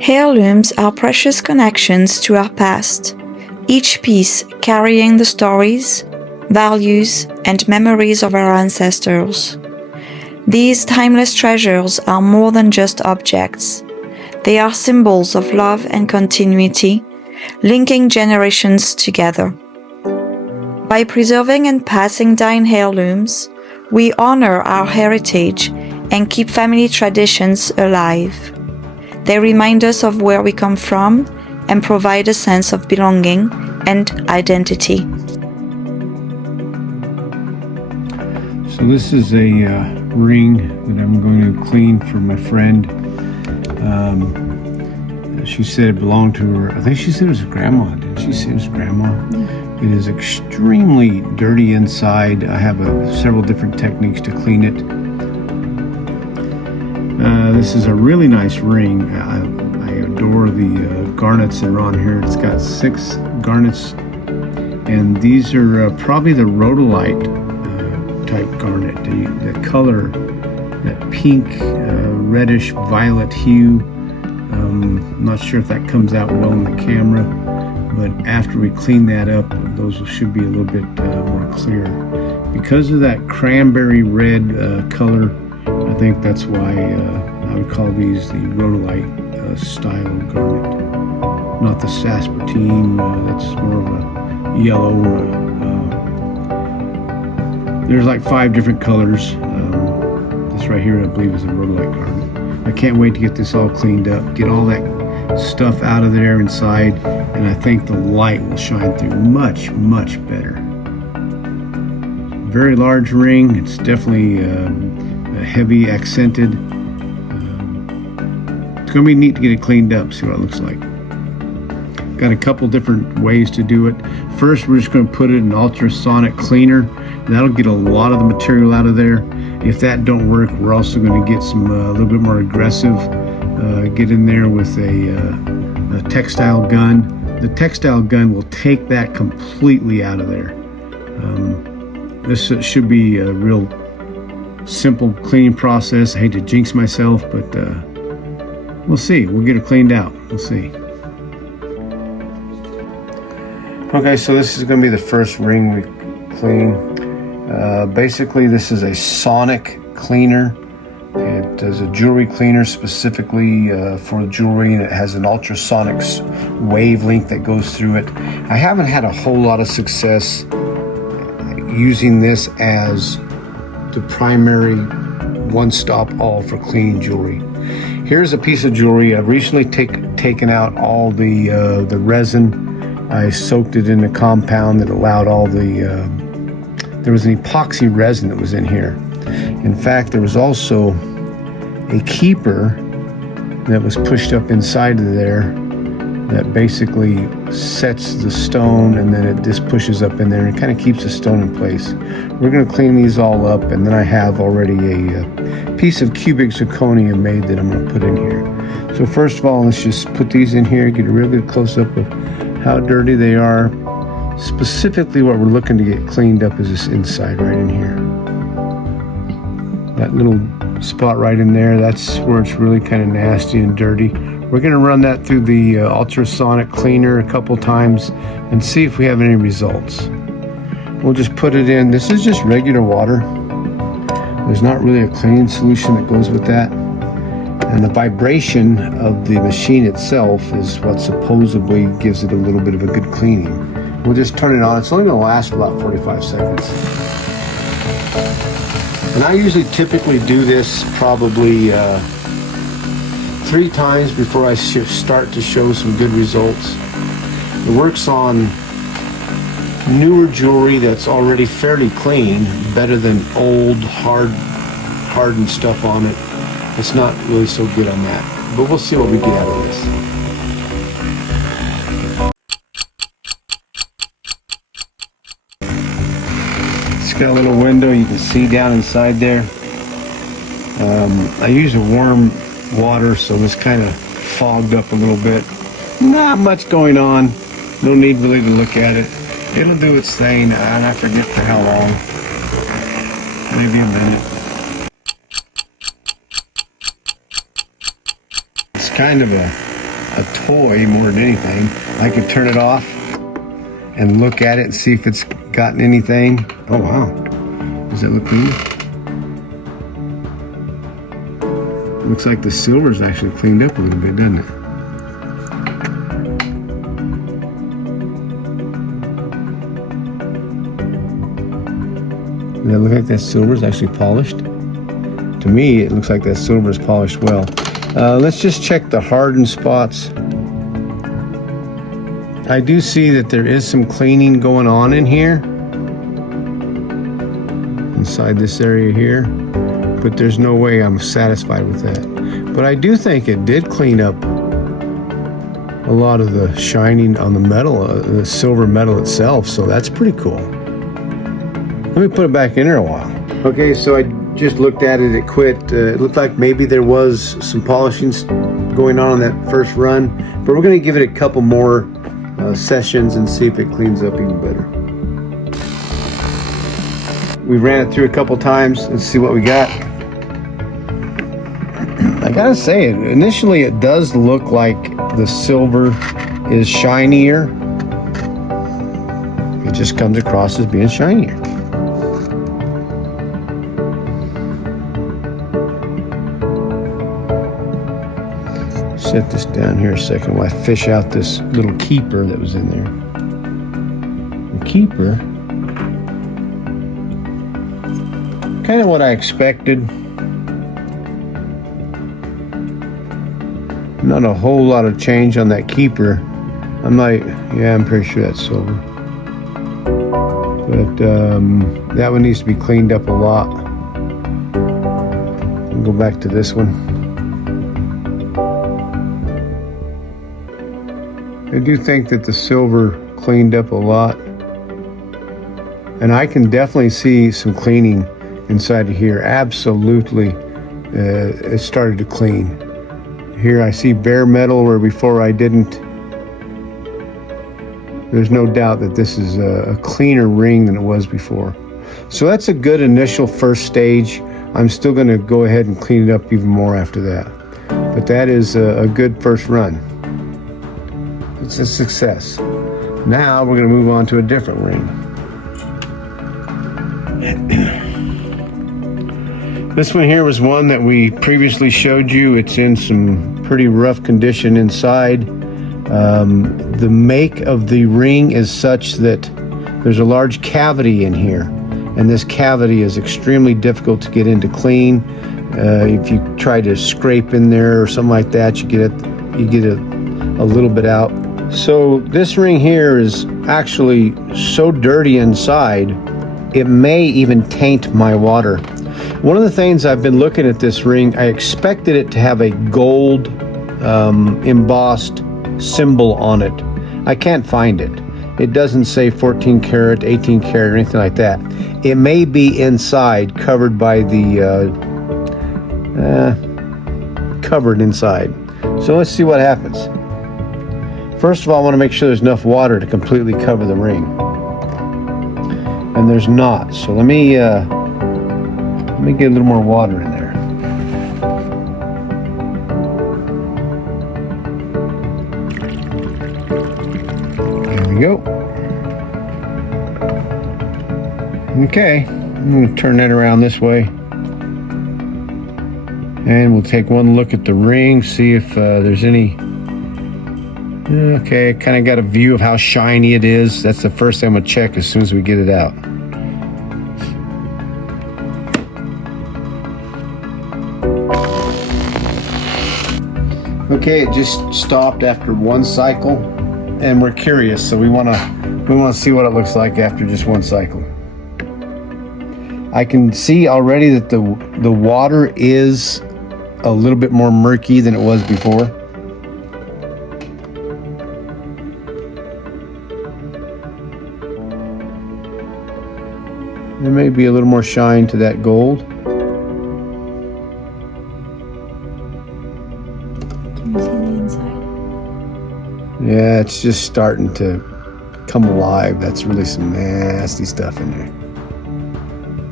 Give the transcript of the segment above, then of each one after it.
Heirlooms are precious connections to our past, each piece carrying the stories, values, and memories of our ancestors. These timeless treasures are more than just objects. They are symbols of love and continuity, linking generations together. By preserving and passing down heirlooms, we honor our heritage and keep family traditions alive. They remind us of where we come from and provide a sense of belonging and identity. So this is a ring that I'm going to clean for my friend. She said it belonged to her. I think she said it was her grandma. Didn't she say it was her grandma? Yeah. It is extremely dirty inside. I have several different techniques to clean it. This is a really nice ring. I adore the garnets that are on here. It's got 6 garnets, and these are probably the rhodolite type garnet. The color, that pink, reddish violet hue. I'm not sure if that comes out well in the camera, but after we clean that up, those should be a little bit more clear. Because of that cranberry red color, I think that's why I would call these the rhodolite style of garnet, not the Saskatoon. That's more of a yellow. There's like 5 different colors. This right here, I believe, is a rhodolite garnet. I can't wait to get this all cleaned up, get all that stuff out of there inside, and I think the light will shine through much, much better. Very large ring. It's definitely heavy accented. It's going to be neat to get it cleaned up, see what it looks like. Got a couple different ways to do it. First, we're just going to put it in ultrasonic cleaner. That'll get a lot of the material out of there. If that don't work, we're also going to get some a little bit more aggressive. Get in there with a textile gun. The textile gun will take that completely out of there. This should be a real simple cleaning process. I hate to jinx myself, but we'll see. We'll get it cleaned out. We'll see. Okay, so this is going to be the first ring we clean. Basically, this is a sonic cleaner. It is a jewelry cleaner specifically for jewelry, and it has an ultrasonic wavelength that goes through it. I haven't had a whole lot of success using this as the primary one-stop all for cleaning jewelry. Here's a piece of jewelry. I've recently taken out all the resin. I soaked it in a compound that allowed all the there was an epoxy resin that was in here. In fact, there was also a keeper that was pushed up inside of there that basically sets the stone, and then it just pushes up in there and it kind of keeps the stone in place. We're going to clean these all up, and then I have already a piece of cubic zirconia made that I'm going to put in here. So first of all, let's just put these in here, get a real good close-up of how dirty they are. Specifically, what we're looking to get cleaned up is this inside right in here. That little spot right in there, that's where it's really kind of nasty and dirty. We're going to run that through the ultrasonic cleaner a couple times and see if we have any results. We'll just put it in. This is just regular water. There's not really a cleaning solution that goes with that. And the vibration of the machine itself is what supposedly gives it a little bit of a good cleaning. We'll just turn it on. It's only going to last for about 45 seconds. And I usually typically do this probably 3 times before I start to show some good results. It works on newer jewelry that's already fairly clean, better than old, hardened stuff on it. It's not really so good on that, but we'll see what we get out of this. It's got a little window you can see down inside there. I use a warm water, so it's kind of fogged up a little bit. Not much going on. No need really to look at it. It'll do its thing, and I forget for how long. Maybe a minute. It's kind of a a toy more than anything. I could turn it off and look at it and see if it's gotten anything. Oh wow, does that look clean? Looks like the silver's actually cleaned up a little bit, doesn't it? Does that look like that silver's actually polished? To me, it looks like that silver is polished well. Let's just check the hardened spots. I do see that there is some cleaning going on in here, inside this area here, but there's no way I'm satisfied with that. But I do think it did clean up a lot of the shining on the metal, the silver metal itself, so that's pretty cool. Let me put it back in there a while. Okay, so I just looked at it, it quit. It looked like maybe there was some polishing going on that first run, but we're gonna give it a couple more sessions and see if it cleans up even better. We ran it through a couple times. Let's see what we got. I gotta say, initially it does look like the silver is shinier. It just comes across as being shinier. Set this down here a second while I fish out this little keeper that was in there. The keeper, kind of what I expected. Not a whole lot of change on that keeper. I'm pretty sure that's silver. But that one needs to be cleaned up a lot. I'll go back to this one. I do think that the silver cleaned up a lot, and I can definitely see some cleaning inside of here. Absolutely, it started to clean. Here I see bare metal where before I didn't. There's no doubt that this is a cleaner ring than it was before. So that's a good initial first stage. I'm still going to go ahead and clean it up even more after that. But that is a good first run. It's a success. Now we're going to move on to a different ring. This one here was one that we previously showed you. It's in some pretty rough condition inside. The make of the ring is such that there's a large cavity in here, and this cavity is extremely difficult to get into clean. If you try to scrape in there or something like that, you get a little bit out. So this ring here is actually so dirty inside, it may even taint my water. One of the things I've been looking at this ring, I expected it to have a gold embossed symbol on it. I can't find it. It doesn't say 14 karat, 18 karat, or anything like that. It may be inside, covered by the, covered inside. So let's see what happens. First of all, I want to make sure there's enough water to completely cover the ring. And there's not. So let me get a little more water in there. There we go. Okay, I'm going to turn that around this way. And we'll take one look at the ring, see if there's any. Okay, kind of got a view of how shiny it is. That's the first thing I'm going to check as soon as we get it out. Okay, it just stopped after one cycle, and we're curious, so we want to see what it looks like after just one cycle. I can see already that the water is a little bit more murky than it was before. There may be a little more shine to that gold. Can you see the inside? Yeah, it's just starting to come alive. That's really some nasty stuff in there.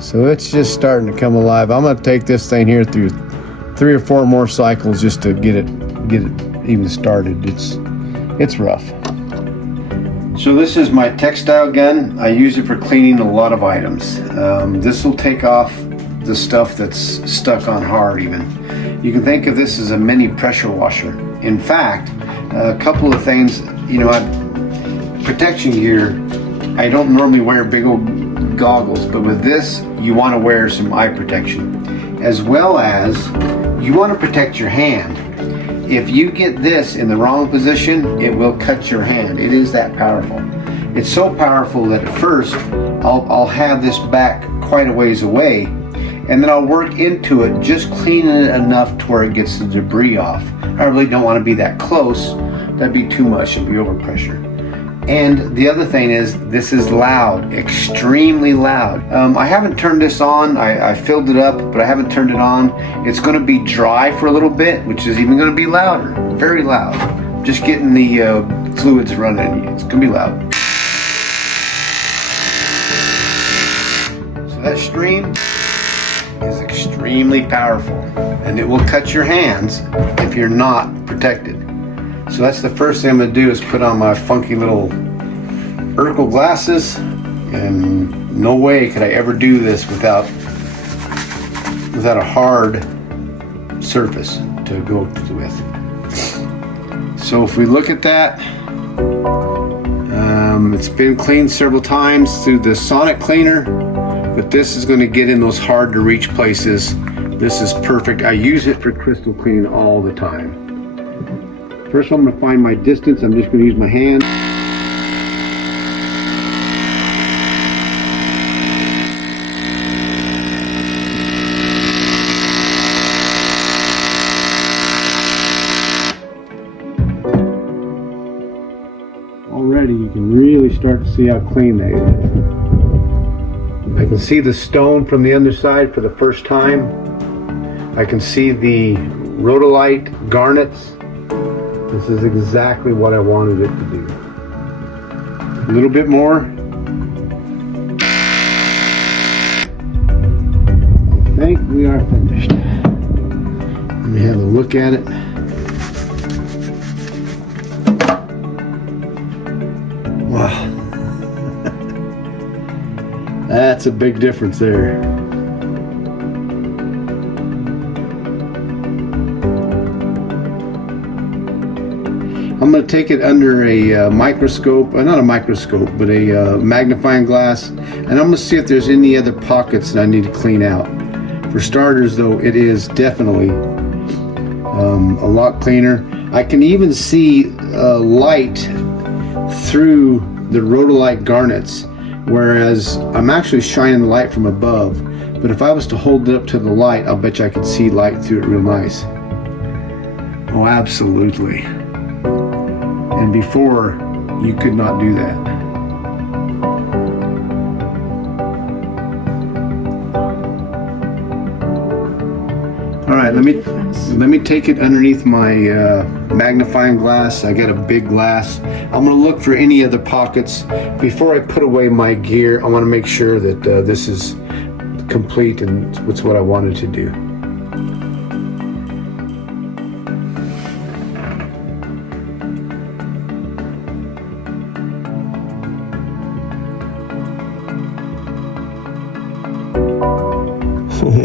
So it's just starting to come alive. I'm going to take this thing here through 3 or 4 more cycles just to get it even started. It's rough. So this is my Textile gun. I use it for cleaning a lot of items. This will take off the stuff that's stuck on hard even. You can think of this as a mini pressure washer. In fact, a couple of things, you know, protection gear, I don't normally wear big old goggles, but with this, you want to wear some eye protection. As well as, you want to protect your hand. If you get this in the wrong position, it will cut your hand. It is that powerful. It's so powerful that at first, I'll have this back quite a ways away, and then I'll work into it, just cleaning it enough to where it gets the debris off. I really don't want to be that close. That'd be too much, it'd be overpressure. And the other thing is, this is loud, extremely loud. I haven't turned this on. I filled it up, but I haven't turned it on. It's gonna be dry for a little bit, which is even gonna be louder, very loud. Just getting the fluids running, it's gonna be loud. So that stream is extremely powerful, and it will cut your hands if you're not protected. So that's the first thing I'm gonna do, is put on my funky little Urkel glasses, and no way could I ever do this without a hard surface to go with. So if we look at that, it's been cleaned several times through the sonic cleaner, but this is going to get in those hard to reach places. This is perfect. I use it for crystal cleaning all the time. First I'm going to find my distance. I'm just going to use my hand. Already you can really start to see how clean that is. I can see the stone from the underside for the first time. I can see the rhodolite garnets. This is exactly what I wanted it to do. A little bit more. I think we are finished. Let me have a look at it. Wow. That's a big difference there. I'm going to take it under a microscope, not a microscope, but a magnifying glass, and I'm going to see if there's any other pockets that I need to clean out. For starters, though, it is definitely a lot cleaner. I can even see light through the rhodolite garnets, whereas I'm actually shining the light from above. But if I was to hold it up to the light, I'll bet you I could see light through it real nice. Oh, absolutely. And before, you could not do that. All right, let me take it underneath my magnifying glass. I got a big glass. I'm going to look for any other pockets. Before I put away my gear, I want to make sure that this is complete and it's what I wanted to do.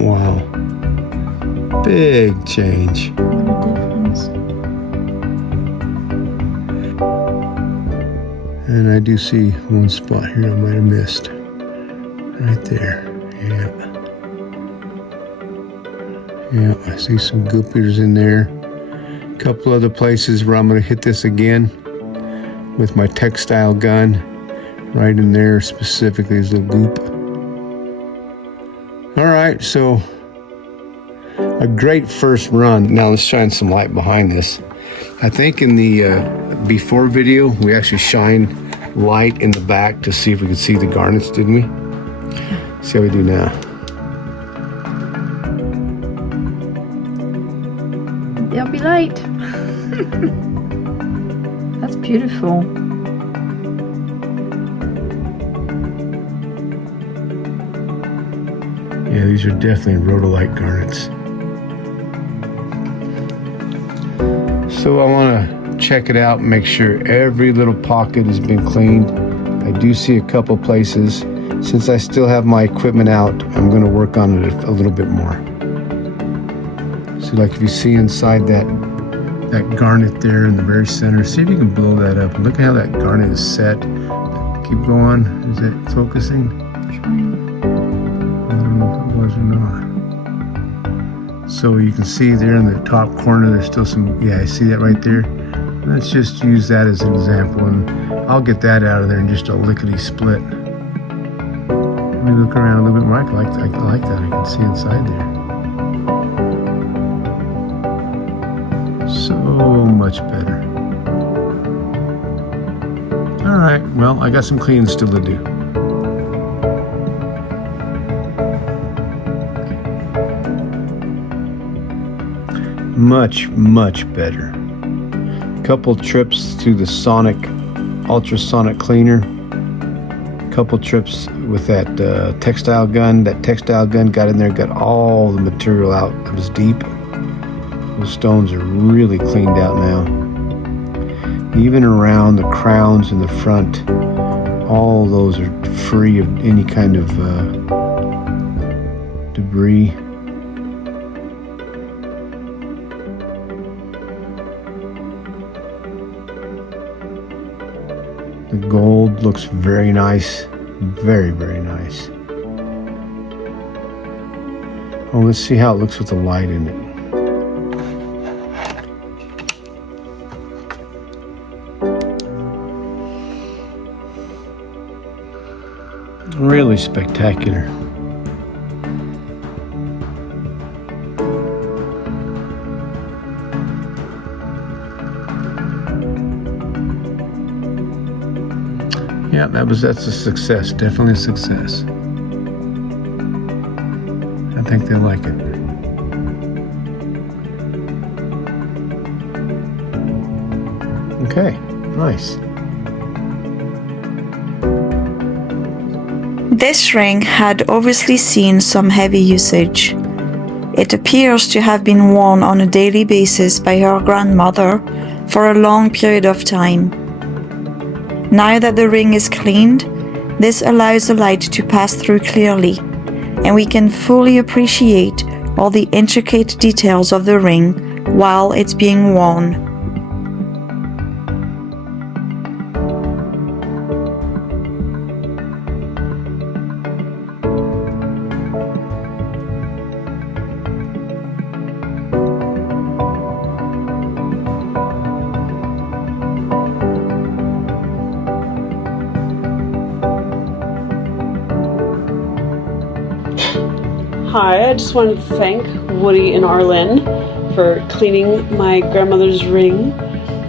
Wow. Big change. What a difference. And I do see one spot here I might have missed. Right there. Yeah, I see some goopers in there. A couple other places where I'm going to hit this again with my Textile gun. Right in there specifically is a goop. Alright, so a great first run. Now let's shine some light behind this. I think in the before video we actually shined light in the back to see if we could see the garnets, didn't we? See how we do now. They'll be late. That's beautiful. Yeah, these are definitely rhodolite garnets. So I want to check it out and make sure every little pocket has been cleaned. I do see a couple places. Since I still have my equipment out, I'm going to work on it a little bit more. So like if you see inside that garnet there in the very center, see if you can blow that up. Look at how that garnet is set. Keep going. Is it focusing? I don't know if it was or not. So you can see there in the top corner, there's still some, yeah, I see that right there. Let's just use that as an example, and I'll get that out of there in just a lickety split. Let me look around a little bit more. I like that. I can see inside there. So much better. All right, well, I got some cleaning still to do. Much, much better. Couple trips through the ultrasonic cleaner. Couple trips with that textile gun. That textile gun got in there, got all the material out that was deep. Those stones are really cleaned out now. Even around the crowns in the front, all those are free of any kind of debris. The gold looks very nice, very, very nice. Oh, let's see how it looks with the light in it. Really spectacular. Yeah, that's a success. Definitely a success. I think they'll like it. Okay, nice. This ring had obviously seen some heavy usage. It appears to have been worn on a daily basis by her grandmother for a long period of time. Now that the ring is cleaned, this allows the light to pass through clearly, and we can fully appreciate all the intricate details of the ring while it's being worn. Hi, I just wanted to thank Woody and Arlen for cleaning my grandmother's ring.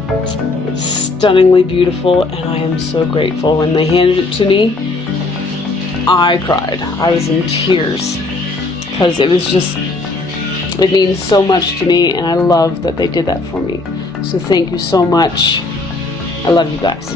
It's stunningly beautiful, and I am so grateful. When they handed it to me, I cried. I was in tears because it means so much to me, and I love that they did that for me. So thank you so much. I love you guys.